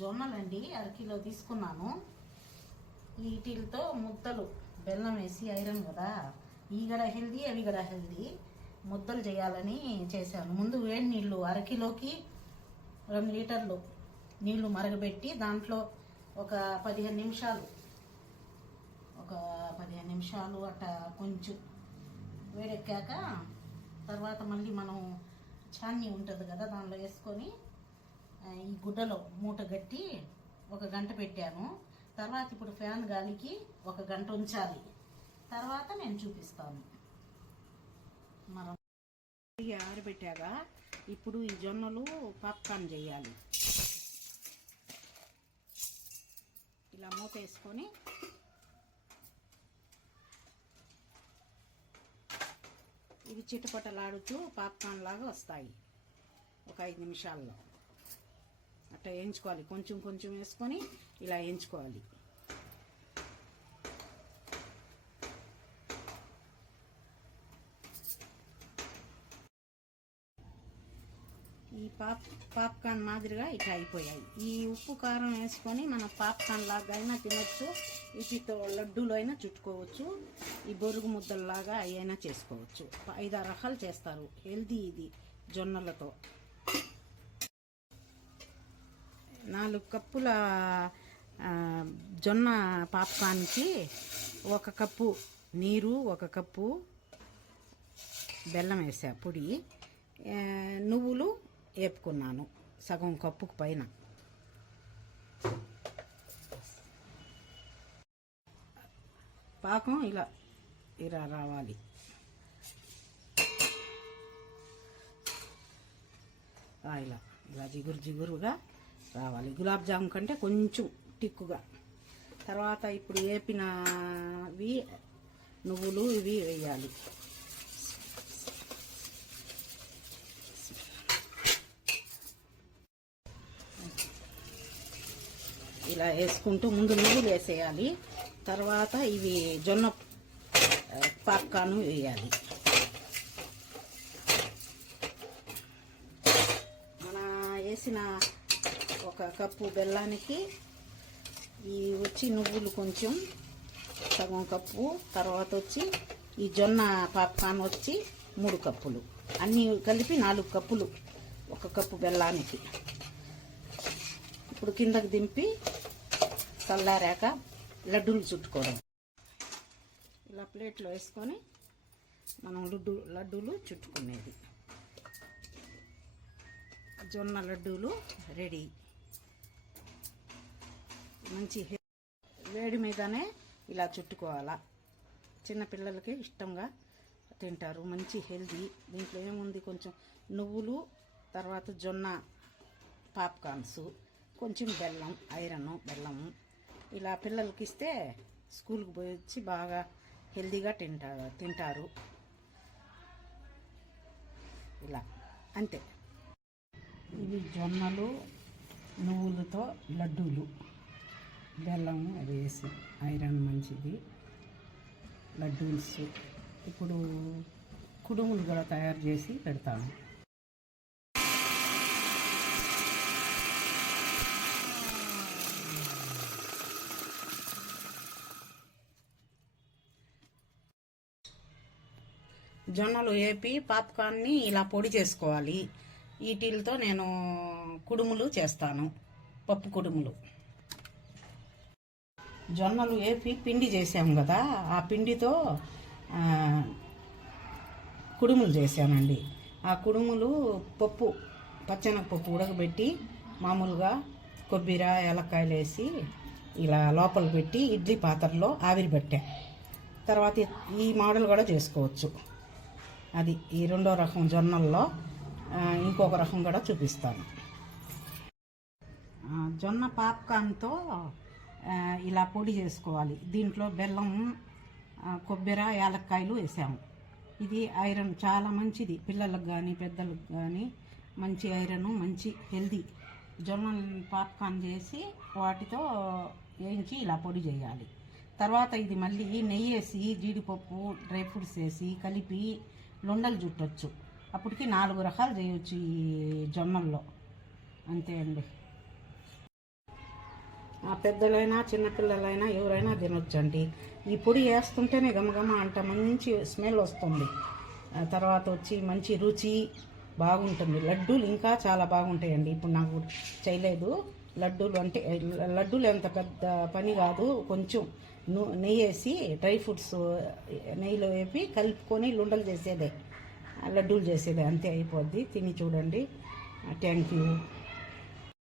జొన్నలండి అరకిలో తీసుకున్నాను. వీటితో ముద్దలు బెల్లం వేసి ఐరన్ కదా, ఈ గడ హెల్దీ అవి గడ హెల్దీ ముద్దలు చేయాలని చేశాను. ముందు వేడి నీళ్ళు అరకిలోకి 2 లీటర్లు నీళ్లు మరగబెట్టి దాంట్లో ఒక 15 నిమిషాలు అట్లా కొంచెం వేడెక్కాక తర్వాత మళ్ళీ మనం చాన్ని ఉంటుంది కదా దానిలో వేసుకొని ఈ గుడ్డలో మూట గట్టి 1 గంట పెట్టాను. తర్వాత ఇప్పుడు ఫ్యాన్ గాలికి 1 గంట ఉంచాలి. తర్వాత నేను చూపిస్తాను. మనం ఆరబెట్టాక ఇప్పుడు ఈ జొన్నలు పాప్కార్న్ చేయాలి. ఇలా మూత వేసుకొని ఇవి చిటపటలాడుతూ పాప్కార్న్ లాగా వస్తాయి. ఒక 5 నిమిషాల్లో అట్లా వేయించుకోవాలి. కొంచెం కొంచెం వేసుకొని ఇలా వేయించుకోవాలి. ఈ పాప్కార్న్ మాదిరిగా ఇట్లా అయిపోయాయి. ఈ ఉప్పు కారం వేసుకొని మనం పాప్కార్న్ లాగా అయినా తినొచ్చు, వీటితో లడ్డూలు అయినా చుట్టుకోవచ్చు, ఈ బొరుగు ముద్దల్లాగా అయినా చేసుకోవచ్చు. 5-6 రకాలు చేస్తారు. హెల్దీ ఇది జొన్నలతో. 4 కప్పుల జొన్న పాప్కార్న్కి 1 కప్పు నీరు, 1 కప్పు బెల్లం వేసా పొడి, నువ్వులు వేపుకున్నాను సగం కప్పుకు పైన. పాకం ఇలా రావాలి. ఇలా జిగురుగా రావాలి. గులాబ్ జామ్ కంటే కొంచెం టిక్కుగా. తర్వాత ఇప్పుడు వేపినవి నువ్వులు ఇవి వేయాలి. ఇలా వేసుకుంటూ ముందు నువ్వులు వేసేయాలి. తర్వాత ఇవి జొన్న పాప్కార్న్ వేయాలి. మన వేసిన 1 కప్పు బెల్లానికి ఈ వచ్చి నువ్వులు కొంచెం సగం కప్పు, తర్వాత వచ్చి ఈ జొన్న పాప్కార్న్ వచ్చి 3 కప్పులు, అన్నీ కలిపి 4 కప్పులు 1 కప్పు బెల్లానికి. ఇప్పుడు కిందకి దింపి చల్లారాక లడ్డూలు చుట్టుకోవడం. ఇలా ప్లేట్లో వేసుకొని మనం లడ్డూలు చుట్టుకునేది. జొన్న లడ్డూలు రెడీ. మంచి వేడి మీదనే ఇలా చుట్టుకోవాలా. చిన్నపిల్లలకి ఇష్టంగా తింటారు. మంచి హెల్దీ. దీంట్లో ఏముంది, కొంచెం నువ్వులు, తర్వాత జొన్న పాప్కార్న్స్, కొంచెం బెల్లం, బెల్లము. ఇలా పిల్లలకి ఇస్తే స్కూల్కి పోయి వచ్చి బాగా హెల్దీగా తింటారు. ఇలా అంతే. ఇవి జొన్నలు నువ్వులతో లడ్డూలు, బెల్లము అది వేసి ఐరన్ మంచిది. లడ్డూల్స్ ఇప్పుడు కుడుములు కూడా తయారు చేసి పెడతాను. జొన్నలు వేపి పాప్కార్న్ని ఇలా పొడి చేసుకోవాలి. వీటితో నేను కుడుములు చేస్తాను, పప్పు కుడుములు. జొన్నలు వేపి పిండి చేసాము కదా, ఆ పిండితో కుడుములు చేశానండి. ఆ కుడుములు పచ్చెనగపప్పు ఉడకబెట్టి మామూలుగా కొబ్బరి, ఏలక్కాయలు వేసి ఇలా లోపల పెట్టి ఇడ్లీ పాత్రలో ఆవిరి పెట్టా. తర్వాత ఈ మోడల్ కూడా చేసుకోవచ్చు. అది ఈ 2వ రకం జొన్నల్లో. ఇంకొక రకం కూడా చూపిస్తాను. జొన్న పాప్కార్న్తో ఇలా పొడి చేసుకోవాలి. దీంట్లో బెల్లం, కొబ్బరి, యాలక్కాయలు వేసాము. ఇది ఐరన్ చాలా మంచిది. పిల్లలకు కానీ పెద్దలకు కానీ మంచి ఐరన్, మంచి హెల్దీ. జొన్న పాప్కార్న్ చేసి వాటితో వేయించి ఇలా పొడి చేయాలి. తర్వాత ఇది మళ్ళీ నెయ్యి వేసి జీడిపప్పు, డ్రై ఫ్రూట్స్ వేసి కలిపి లొండలు చుట్టొచ్చు. అప్పటికి 4 రకాలు చేయొచ్చు ఈ జొన్నల్లో. అంతే అండి. పెద్దలైనా చిన్నపిల్లలైనా ఎవరైనా తినొచ్చండి. ఈ పొడి వేస్తుంటేనే గమగమ అంట మంచి స్మెల్ వస్తుంది. తర్వాత వచ్చి మంచి రుచి బాగుంటుంది. లడ్డూలు ఇంకా చాలా బాగుంటాయండి. ఇప్పుడు నాకు చేయలేదు లడ్డూలు, అంటే లడ్డూలు ఎంత పెద్ద పని కాదు. కొంచెం నెయ్యి వేసి డ్రై ఫ్రూట్స్ నెయ్యిలో వేపి కలుపుకొని లుండలు చేసేదే, లడ్డూలు చేసేదే, అంతే అయిపోద్ది. తిని చూడండి. Thank you.